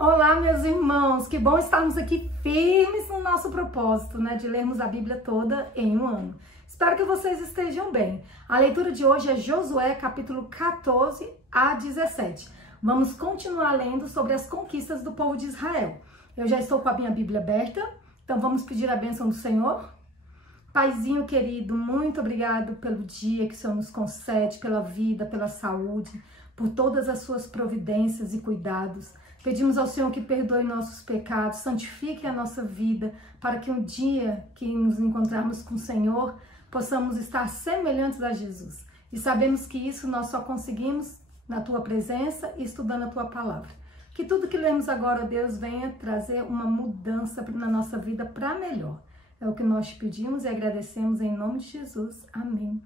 Olá, meus irmãos, que bom estarmos aqui firmes no nosso propósito, de lermos a Bíblia toda em um ano. Espero que vocês estejam bem. A leitura de hoje é Josué, capítulo 14 a 17. Vamos continuar lendo sobre as conquistas do povo de Israel. Eu já estou com a minha Bíblia aberta, então vamos pedir a bênção do Senhor. Paizinho querido, muito obrigado pelo dia que o Senhor nos concede, pela vida, pela saúde, por todas as suas providências e cuidados. Pedimos ao Senhor que perdoe nossos pecados, santifique a nossa vida, para que um dia que nos encontrarmos com o Senhor, possamos estar semelhantes a Jesus. E sabemos que isso nós só conseguimos na Tua presença e estudando a Tua palavra. Que tudo que lemos agora, Deus, venha trazer uma mudança na nossa vida para melhor. É o que nós te pedimos e agradecemos em nome de Jesus. Amém.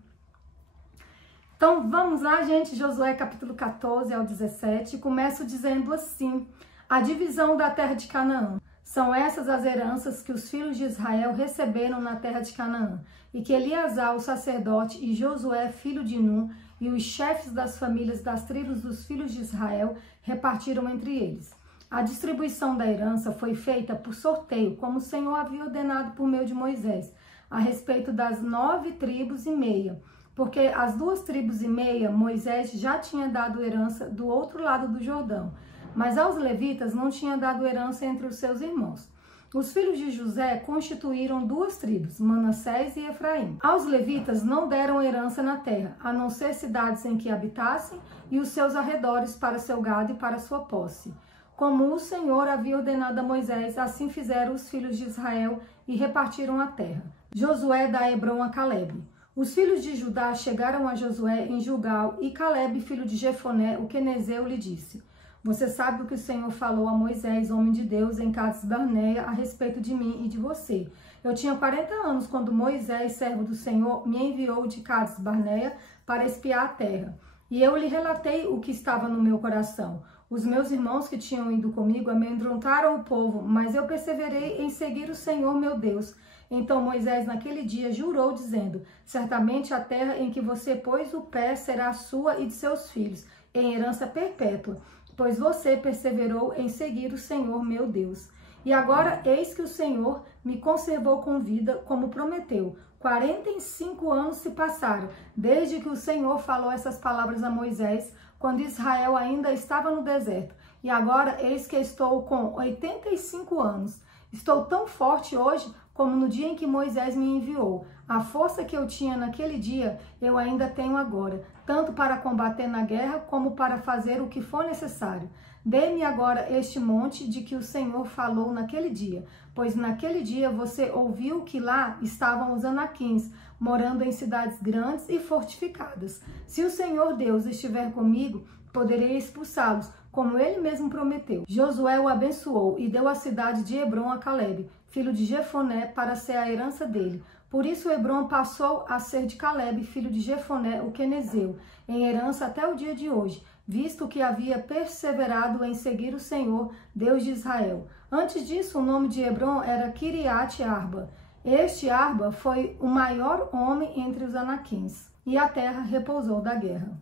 Então vamos lá, gente, Josué capítulo 14 ao 17, começo dizendo assim: a divisão da terra de Canaã. São essas as heranças que os filhos de Israel receberam na terra de Canaã, e que Eleazar, o sacerdote, e Josué, filho de Nun, e os chefes das famílias das tribos dos filhos de Israel repartiram entre eles. A distribuição da herança foi feita por sorteio, como o Senhor havia ordenado por meio de Moisés, a respeito das 9 tribos e meia. Porque as 2 tribos e meia Moisés já tinha dado herança do outro lado do Jordão, mas aos levitas não tinha dado herança entre os seus irmãos. Os filhos de José constituíram 2 tribos, Manassés e Efraim. Aos levitas não deram herança na terra, a não ser cidades em que habitassem e os seus arredores para seu gado e para sua posse. Como o Senhor havia ordenado a Moisés, assim fizeram os filhos de Israel e repartiram a terra. Josué dá Hebrom a Calebe. Os filhos de Judá chegaram a Josué em Gilgal, e Calebe, filho de Jefoné, o quenezeu, lhe disse: você sabe o que o Senhor falou a Moisés, homem de Deus, em Cades Barneia, a respeito de mim e de você. Eu tinha 40 anos quando Moisés, servo do Senhor, me enviou de Cades Barneia para espiar a terra. E eu lhe relatei o que estava no meu coração. Os meus irmãos que tinham ido comigo amedrontaram o povo, mas eu perseverei em seguir o Senhor, meu Deus. Então Moisés naquele dia jurou, dizendo: certamente a terra em que você pôs o pé será sua e de seus filhos, em herança perpétua, pois você perseverou em seguir o Senhor, meu Deus. E agora eis que o Senhor me conservou com vida, como prometeu. 45 anos se passaram, desde que o Senhor falou essas palavras a Moisés, quando Israel ainda estava no deserto. E agora eis que estou com 85 anos. Estou tão forte hoje como no dia em que Moisés me enviou. A força que eu tinha naquele dia, eu ainda tenho agora, tanto para combater na guerra, como para fazer o que for necessário. Dê-me agora este monte de que o Senhor falou naquele dia, pois naquele dia você ouviu que lá estavam os anaquins, morando em cidades grandes e fortificadas. Se o Senhor Deus estiver comigo, poderei expulsá-los, como ele mesmo prometeu. Josué o abençoou e deu a cidade de Hebrom a Calebe, filho de Jefoné, para ser a herança dele. Por isso Hebrom passou a ser de Calebe, filho de Jefoné, o quenezeu, em herança até o dia de hoje, visto que havia perseverado em seguir o Senhor, Deus de Israel. Antes disso, o nome de Hebrom era Kiriat Arba. Este Arba foi o maior homem entre os anaquins, e a terra repousou da guerra.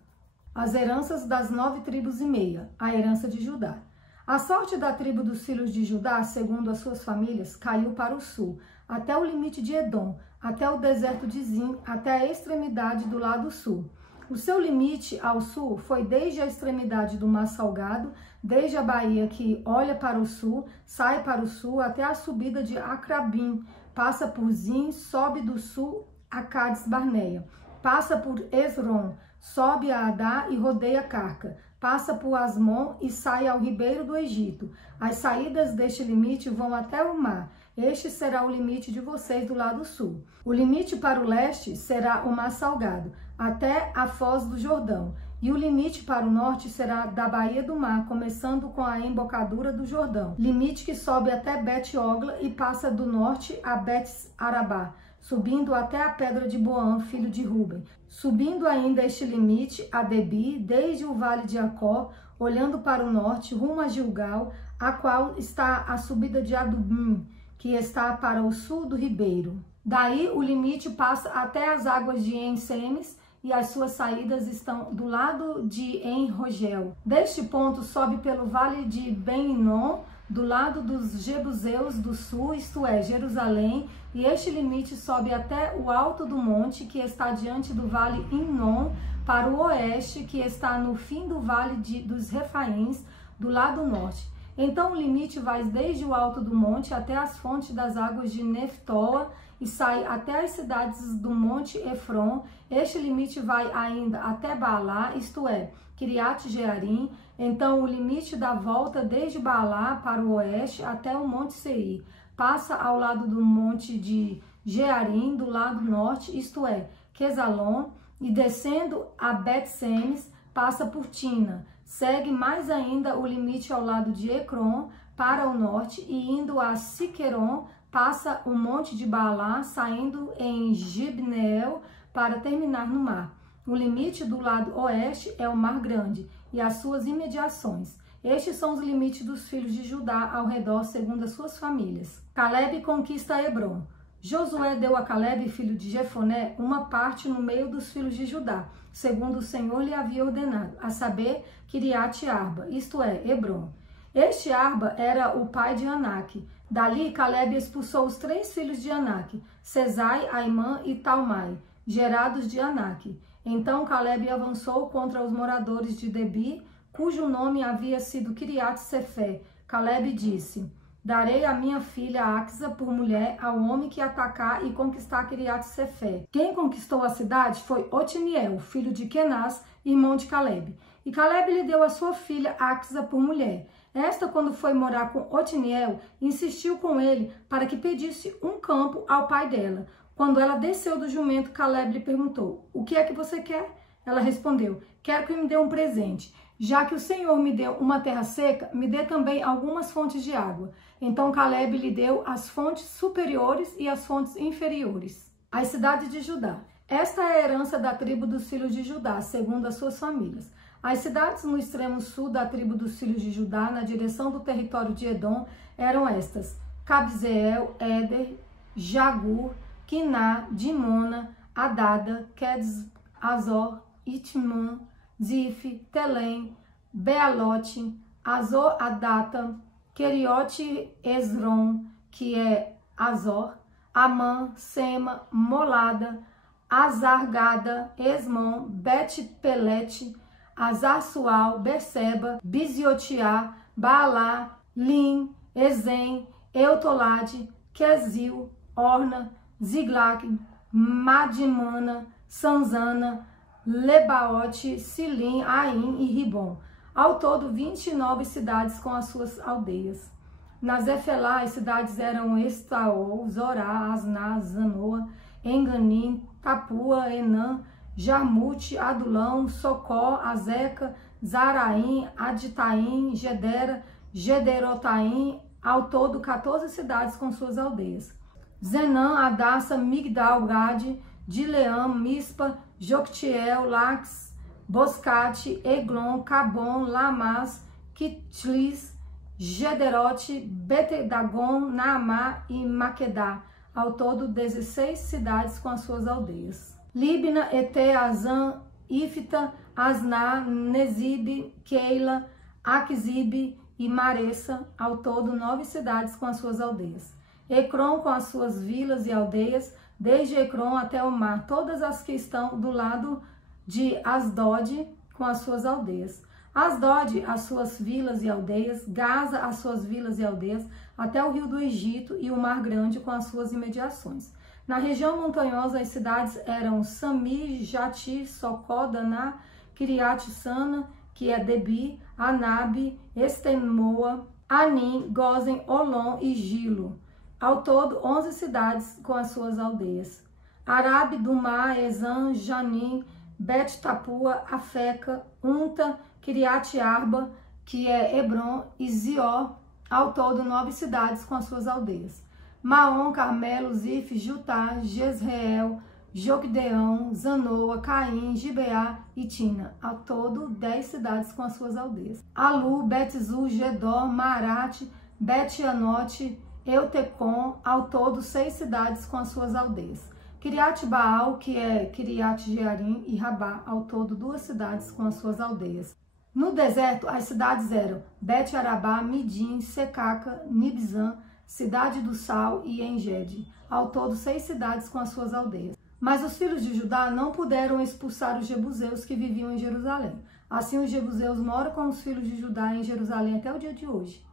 As heranças das 9 tribos e meia, a herança de Judá. A sorte da tribo dos filhos de Judá, segundo as suas famílias, caiu para o sul, até o limite de Edom, até o deserto de Zim, até a extremidade do lado sul. O seu limite ao sul foi desde a extremidade do Mar Salgado, desde a baía que olha para o sul, sai para o sul, até a subida de Acrabim, passa por Zim, sobe do sul a Cades Barneia, passa por Esron, sobe a Adá e rodeia Carca, passa por Asmon e sai ao ribeiro do Egito. As saídas deste limite vão até o mar. Este será o limite de vocês do lado sul. O limite para o leste será o Mar Salgado, até a foz do Jordão. E o limite para o norte será da Baía do Mar, começando com a embocadura do Jordão. Limite que sobe até Bet-Ogla e passa do norte a Bet-Arabá, subindo até a pedra de Boã, filho de Ruben. Subindo ainda este limite a Debi, desde o vale de Acó, olhando para o norte, rumo a Gilgal, a qual está a subida de Adubim, que está para o sul do ribeiro. Daí o limite passa até as águas de En-Semes e as suas saídas estão do lado de En-Rogel. Deste ponto sobe pelo vale de Ben-Hinom, do lado dos Jebuseus do sul, isto é, Jerusalém, e este limite sobe até o alto do monte, que está diante do vale Hinnom, para o oeste, que está no fim do vale dos Refaíns, do lado norte. Então o limite vai desde o alto do monte até as fontes das águas de Neftoa e sai até as cidades do monte Efron. Este limite vai ainda até Baalá, isto é, Kiriat Jearim. Então o limite dá volta desde Baalá para o oeste até o monte Seir. Passa ao lado do monte de Jearim, do lado norte, isto é, Quesalon, e descendo a Bet-Semes, passa por Tina. Segue mais ainda o limite ao lado de Ecrom para o norte e indo a Siqueron, passa o monte de Baalá, saindo em Gibneel para terminar no mar. O limite do lado oeste é o Mar Grande e as suas imediações. Estes são os limites dos filhos de Judá ao redor, segundo as suas famílias. Calebe conquista Hebron. Josué deu a Calebe, filho de Jefoné, uma parte no meio dos filhos de Judá, segundo o Senhor lhe havia ordenado, a saber, Kiriat Arba, isto é, Hebron. Este Arba era o pai de Anak. Dali, Calebe expulsou os 3 filhos de Anak, Sesai, Aimã e Talmai, gerados de Anak. Então Calebe avançou contra os moradores de Debi, cujo nome havia sido Kiriat Sefé. Calebe disse: darei a minha filha Axa por mulher ao homem que atacar e conquistar Kiriat Sefé. Quem conquistou a cidade foi Otiniel, filho de Kenaz, irmão de Calebe. E Calebe lhe deu a sua filha Axa por mulher. Esta, quando foi morar com Otiniel, insistiu com ele para que pedisse um campo ao pai dela. Quando ela desceu do jumento, Calebe lhe perguntou: o que é que você quer? Ela respondeu: quero que me dê um presente. Já que o Senhor me deu uma terra seca, me dê também algumas fontes de água. Então Calebe lhe deu as fontes superiores e as fontes inferiores. As cidades de Judá. Esta é a herança da tribo dos filhos de Judá, segundo as suas famílias. As cidades no extremo sul da tribo dos filhos de Judá, na direção do território de Edom, eram estas: Cabzeel, Éder, Jagur, Quiná, Dimona, Adada, Quedes, Azor, Itmã, Zif, Telém, Bealote, Azor Adata, Keriote Esron, que é Azor, Amã, Sema, Molada, Azargada, Esmon, Bet-Pelete, Azar-Sual, Berseba, Biziotiá, Baalá, Lim, Ezem, Eutolade, Quesil, Orna, Ziglag, Madimana, Sanzana, Lebaote, Silim, Aim e Ribom. Ao todo, 29 cidades com as suas aldeias. Na Zefelá, as cidades eram Estaol, Zorá, Asná, Zanoa, Enganim, Tapua, Enã, Jarmute, Adulão, Socó, Azeca, Zaraim, Aditaim, Gedera, Gederotaim. Ao todo, 14 cidades com suas aldeias. Zenã, Adassa, Migdal, Gade, Dileam, Mispa, Joctiel, Lax, Boscate, Eglon, Cabon, Lamas, Kitlis, Gederote, Betedagon, Naamá e Maquedá. Ao todo, 16 cidades com as suas aldeias. Libna, Ete, Azan, Ifta, Asná, Nezib, Keila, Aquizib e Maressa. Ao todo, 9 cidades com as suas aldeias. Ecrom com as suas vilas e aldeias, desde Ecrom até o mar, todas as que estão do lado de Asdod com as suas aldeias. Asdod, as suas vilas e aldeias, Gaza, as suas vilas e aldeias, até o rio do Egito e o Mar Grande com as suas imediações. Na região montanhosa, as cidades eram Sami, Jati, Socó, Daná, Kiriat Sana, que é Debi, Anabe, Estemoa, Anim, Gozen, Olom e Gilo. Ao todo, 11 cidades com as suas aldeias. Arabe, Dumá, Ezan, Janim, Bet-Tapua, Afeca, Unta, Kiriat Arba, que é Hebron, e Zió. Ao todo, 9 cidades com as suas aldeias. Maom, Carmelo, Zif, Jutá, Jezreel, Jogdeão, Zanoa, Caim, Gibeá e Tina. Ao todo, 10 cidades com as suas aldeias. Alu, Betzu, Gedor, Marate, Bet-Anote, Eutecom. Ao todo, 6 cidades com as suas aldeias. Kiriat Baal, que é Kiriat Jearim, e Rabá, ao todo 2 cidades com as suas aldeias. No deserto, as cidades eram Bet Arabá, Midim, Secaca, Nibzan, Cidade do Sal e Engede, ao todo 6 cidades com as suas aldeias. Mas os filhos de Judá não puderam expulsar os jebuseus que viviam em Jerusalém. Assim os jebuseus moram com os filhos de Judá em Jerusalém até o dia de hoje.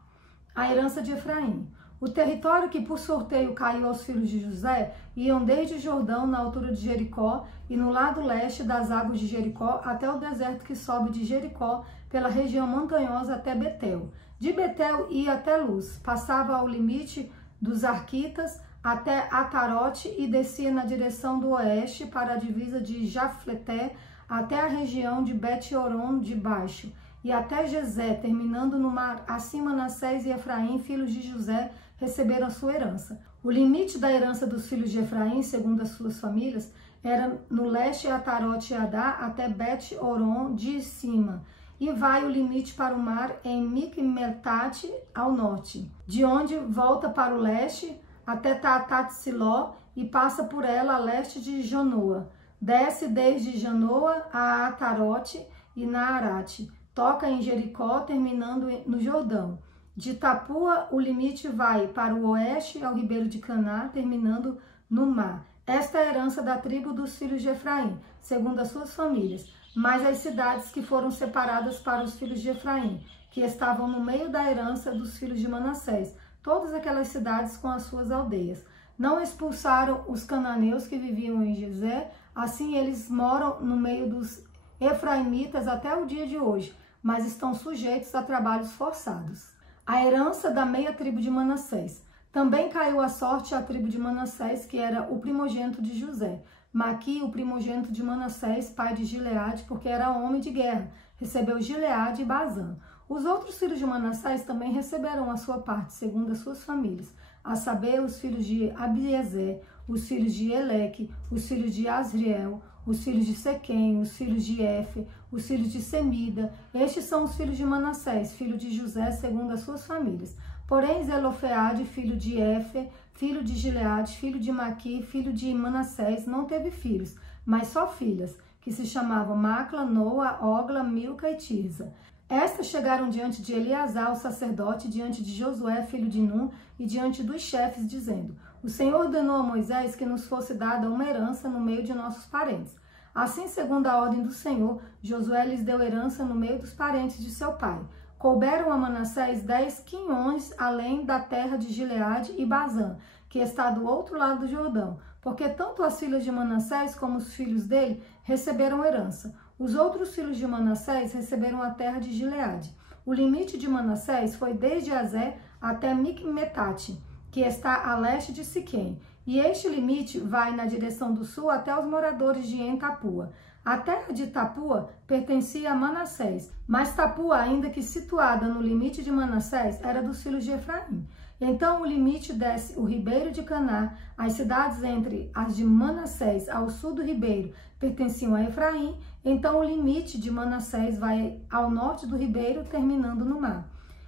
A herança de Efraim. O território que por sorteio caiu aos filhos de José iam desde o Jordão, na altura de Jericó, e no lado leste das águas de Jericó, até o deserto que sobe de Jericó, pela região montanhosa até Betel. De Betel ia até Luz, passava ao limite dos Arquitas até Atarote e descia na direção do oeste para a divisa de Jafleté até a região de Bet-Horon de baixo, e até Gezé, terminando no mar. Assim Manassés e Efraim, filhos de José, receberam a sua herança. O limite da herança dos filhos de Efraim, segundo as suas famílias, era no leste Atarote e Adá até Bet-Horon de cima, e vai o limite para o mar em Micmetate ao norte, de onde volta para o leste até Tatat-Siló e passa por ela a leste de Janoa. Desce desde Janoa a Atarote e Naarate. Toca em Jericó, terminando no Jordão. De Tapua, o limite vai para o oeste ao ribeiro de Caná, terminando no mar. Esta é a herança da tribo dos filhos de Efraim, segundo as suas famílias. Mas as cidades que foram separadas para os filhos de Efraim, que estavam no meio da herança dos filhos de Manassés, todas aquelas cidades com as suas aldeias. Não expulsaram os cananeus que viviam em Gezé, assim eles moram no meio dos efraimitas até o dia de hoje, mas estão sujeitos a trabalhos forçados. A herança da meia tribo de Manassés. Também caiu a sorte à tribo de Manassés, que era o primogênito de José. Maqui, o primogênito de Manassés, pai de Gileade, porque era homem de guerra, recebeu Gileade e Bazã. Os outros filhos de Manassés também receberam a sua parte, segundo as suas famílias, a saber, os filhos de Abiezer, os filhos de Eleque, os filhos de Asriel, os filhos de Sequém, os filhos de Efe, os filhos de Semida. Estes são os filhos de Manassés, filho de José, segundo as suas famílias. Porém, Zelofeade, filho de Efe, filho de Gileade, filho de Maqui, filho de Manassés, não teve filhos, mas só filhas, que se chamavam Macla, Noa, Ogla, Milca e Tirza. Estas chegaram diante de Eleazar, o sacerdote, diante de Josué, filho de Num, e diante dos chefes, dizendo: O Senhor ordenou a Moisés que nos fosse dada uma herança no meio de nossos parentes. Assim, segundo a ordem do Senhor, Josué lhes deu herança no meio dos parentes de seu pai. Couberam a Manassés 10 quinhões além da terra de Gileade e Bazã, que está do outro lado do Jordão, porque tanto as filhas de Manassés como os filhos dele receberam herança. Os outros filhos de Manassés receberam a terra de Gileade. O limite de Manassés foi desde Azé até Micmetate, que está a leste de Siquém, e este limite vai na direção do sul até os moradores de Entapua. A terra de Tapua pertencia a Manassés, mas Tapua, ainda que situada no limite de Manassés, era dos filhos de Efraim. Então o limite desce o ribeiro de Caná, as cidades entre as de Manassés ao sul do ribeiro pertenciam a Efraim, então o limite de Manassés vai ao norte do ribeiro, terminando no mar.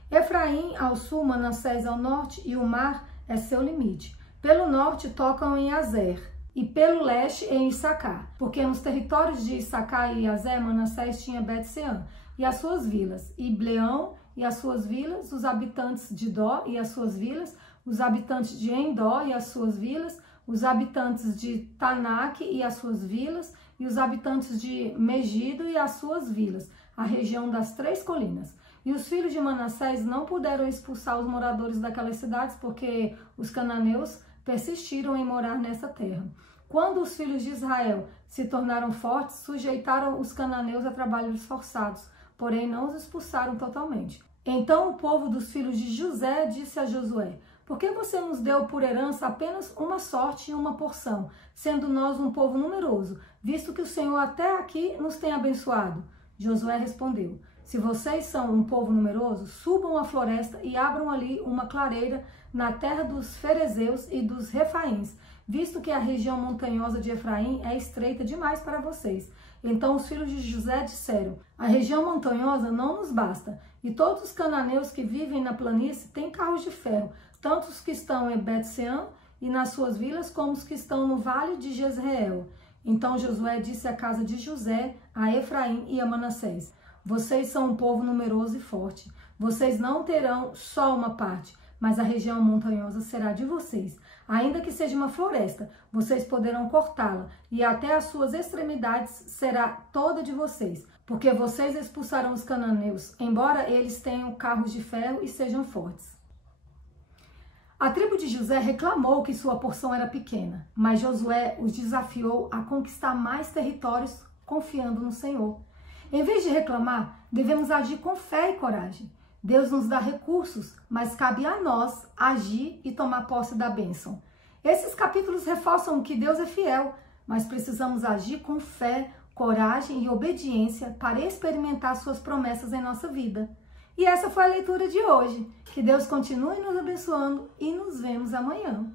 Efraim ao sul, Manassés ao norte, e o mar é seu limite. Pelo norte tocam em Azer, e pelo leste em Issacar, porque nos territórios de Issacar e Azer, Manassés tinha Bet-Sean e as suas vilas, e Bleão e as suas vilas, os habitantes de Dó e as suas vilas, os habitantes de Endó e as suas vilas, os habitantes de Tanak e as suas vilas, e os habitantes de Megido e as suas vilas, a região das 3 colinas. E os filhos de Manassés não puderam expulsar os moradores daquelas cidades, porque os cananeus persistiram em morar nessa terra. Quando os filhos de Israel se tornaram fortes, sujeitaram os cananeus a trabalhos forçados, porém não os expulsaram totalmente. Então o povo dos filhos de José disse a Josué: Por que você nos deu por herança apenas uma sorte e uma porção, sendo nós um povo numeroso, visto que o Senhor até aqui nos tem abençoado? Josué respondeu: Se vocês são um povo numeroso, subam à floresta e abram ali uma clareira na terra dos ferezeus e dos refaíns, visto que a região montanhosa de Efraim é estreita demais para vocês. Então os filhos de José disseram: A região montanhosa não nos basta, e todos os cananeus que vivem na planície têm carros de ferro, tanto os que estão em Bet-Sean e nas suas vilas como os que estão no vale de Jezreel. Então Josué disse à casa de José, a Efraim e a Manassés: vocês são um povo numeroso e forte. Vocês não terão só uma parte, mas a região montanhosa será de vocês. Ainda que seja uma floresta, vocês poderão cortá-la, e até as suas extremidades será toda de vocês, porque vocês expulsarão os cananeus, embora eles tenham carros de ferro e sejam fortes. A tribo de José reclamou que sua porção era pequena, mas Josué os desafiou a conquistar mais territórios confiando no Senhor. Em vez de reclamar, devemos agir com fé e coragem. Deus nos dá recursos, mas cabe a nós agir e tomar posse da bênção. Esses capítulos reforçam que Deus é fiel, mas precisamos agir com fé, coragem e obediência para experimentar suas promessas em nossa vida. E essa foi a leitura de hoje. Que Deus continue nos abençoando e nos vemos amanhã.